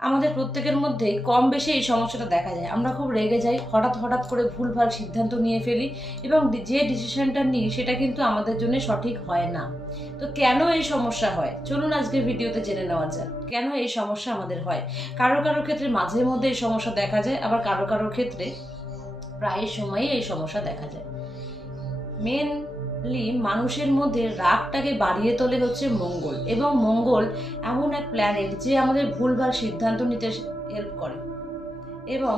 আমাদের প্রত্যেকের মধ্যেই কম বেশি এই সমস্যাটা দেখা যায়। আমরা খুব রেগে যাই, হঠাৎ করে ভুলভাল সিদ্ধান্ত নিয়ে ফেলি এবং যে ডিসিশনটা নিই সেটা কিন্তু আমাদের জন্য সঠিক হয় না। তো কেন এই সমস্যা হয়, চলুন আজকের ভিডিওতে জেনে নেওয়া যাক কেন এই সমস্যা আমাদের হয়। কারো ক্ষেত্রে মাঝে মধ্যে এই সমস্যা দেখা যায়, আবার কারো ক্ষেত্রে প্রায় সময়ই এই সমস্যা দেখা যায়। মেনলি মানুষের মধ্যে রাগটাকে বাড়িয়ে তোলে হচ্ছে মঙ্গল, এবং মঙ্গল এমন এক প্ল্যানেট যে আমাদের ভুলভাল সিদ্ধান্ত নিতে হেল্প করে এবং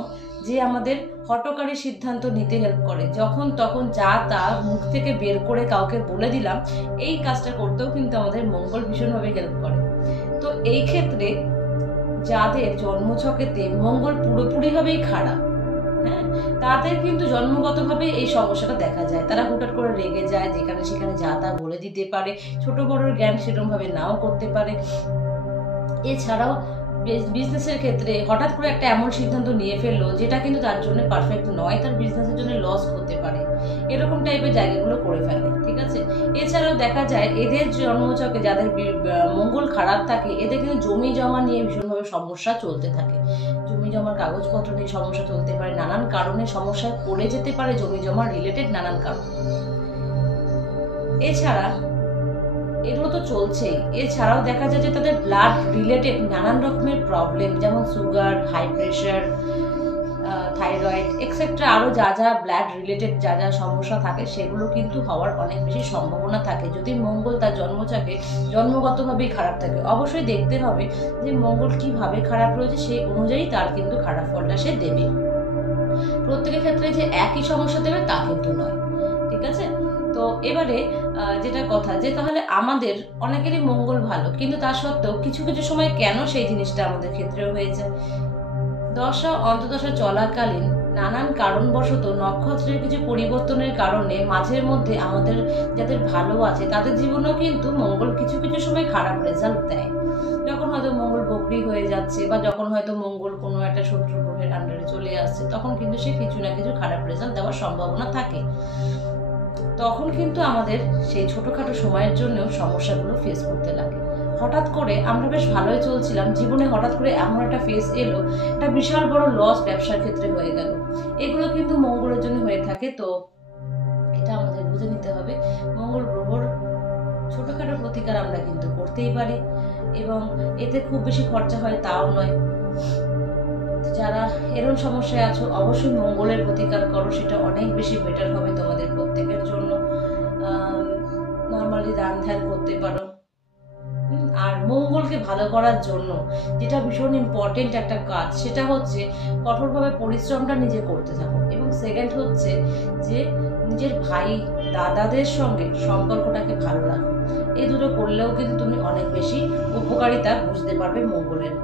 যে আমাদের হঠকারী সিদ্ধান্ত নিতে হেল্প করে। যখন তখন যা তা মুখ থেকে বের করে কাউকে বলে দিলাম, এই কাজটা করতেও কিন্তু আমাদের মঙ্গল ভীষণভাবে হেল্প করে। তো এই ক্ষেত্রে যাদের জন্মছকেতে মঙ্গল পুরোপুরিভাবেই খারাপ, হ্যাঁ, তাদের কিন্তু জন্মগতভাবে এই সমস্যাটা দেখা যায়। তারা হুটহাট করে রেগে যায়, যেখানে সেখানে যা তা বলে দিতে পারে, ছোট বড়োর জ্ঞান সেরকমভাবে নাও করতে পারে। এছাড়াও বিজনেসের ক্ষেত্রে হঠাৎ করে একটা এমন সিদ্ধান্ত নিয়ে ফেললো যেটা কিন্তু তার জন্য পারফেক্ট নয়, তার বিজনেসের জন্য লস হতে পারে, এরকম টাইপের জায়গাগুলো করে ফেলে। ঠিক আছে, এছাড়াও দেখা যায় এদের জন্মছকে যাদের মঙ্গল খারাপ থাকে, এদের কিন্তু জমি জমা নিয়ে ভীষণভাবে সমস্যা চলতে থাকে। জমি জমার কাগজপত্র নিয়ে সমস্যা চলতে পারে, নানান কারণে সমস্যায় পড়ে যেতে পারে, জমি জমা রিলেটেড নানান কারণ। এছাড়া এগুলো তো চলছেই, এছাড়াও দেখা যায় যে তাদের ব্লাড রিলেটেড নানান রকমের প্রবলেম, যেমন sugar, high pressure, thyroid etcetera, আরও যা যা ব্লাড রিলেটেড যা যা সমস্যা থাকে সেগুলো কিন্তু হওয়ার অনেক বেশি সম্ভাবনা থাকে যদি মঙ্গল তার জন্মছকে জন্মগতভাবেই খারাপ থাকে। অবশ্যই দেখতে হবে যে মঙ্গল কিভাবে খারাপ রয়েছে, সেই অনুযায়ী তার কিন্তু খারাপ ফলটা সে দেবে। প্রত্যেকের ক্ষেত্রে যে একই সমস্যা দেবে তা কিন্তু নয়। ঠিক আছে, তো এবারে যেটা কথা, যে তাহলে আমাদের অনেকেরই মঙ্গল ভালো, কিন্তু তা সত্ত্বেও কিছু সময় কেন সেই জিনিসটা আমাদের ক্ষেত্রেও হয়েছে। দশা অন্তর্দশা চলাকালীন নানান কারণবশত নক্ষত্রের কিছু পরিবর্তনের কারণে মাঝের মধ্যে আমাদের যাদের ভালো আছে তাদের জীবনেও কিন্তু মঙ্গল কিছু সময় খারাপ রেজাল্ট দেয়। যখন হয়তো মঙ্গল বকরি হয়ে যাচ্ছে, বা যখন হয়তো মঙ্গল কোনো একটা শত্রু গ্রহের আন্ডারে চলে আসছে, তখন কিন্তু সে কিছু না কিছু খারাপ রেজাল্ট দেওয়ার সম্ভাবনা থাকে। তখন কিন্তু আমাদের সেই ছোটখাটো সময়ের জন্যও সমস্যাগুলো ফেস করতে লাগে। হঠাৎ করে আমরা বেশ ভালোই চলছিলাম, জীবনে হঠাৎ করে এমন একটা ফেস এলো, একটা বিশাল বড় লস ব্যবসার ক্ষেত্রে হয়ে গেল, এগুলো কিন্তু মঙ্গলের জন্য হয়ে থাকে। তো এটা আমাদের বুঝে নিতে হবে, মঙ্গল গ্রহর ছোটখাটো প্রতিকার আমরা কিন্তু করতেই পারি, এবং এতে খুব বেশি খরচা হয় তাও নয়। যারা এরকম সমস্যায় আছো, অবশ্যই মঙ্গলের প্রতিকার করো, সেটা অনেক বেশি বেটার হবে তোমাদের প্রত্যেকের জন্য। নর্মালি দান ধ্যান করতে পারো। আর মঙ্গলকে ভালো করার জন্য যেটা ভীষণ ইম্পর্টেন্ট একটা কাজ, সেটা হচ্ছে কঠোরভাবে পরিশ্রমটা নিজে করতে থাকো, এবং সেকেন্ড হচ্ছে যে নিজের ভাই দাদাদের সঙ্গে সম্পর্কটাকে ভালো রাখো। এই দুটো করলেও কিন্তু তুমি অনেক বেশি উপকারিতা বুঝতে পারবে মঙ্গলের।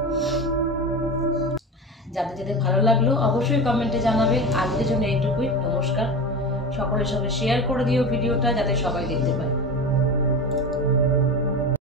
যাদের ভালো লাগলো অবশ্যই কমেন্টে জানাবে। আজকের জন্য এইটুকুই, নমস্কার। সকলের সঙ্গে শেয়ার করে দিও ভিডিওটা, যাতে সবাই দেখতে পায়।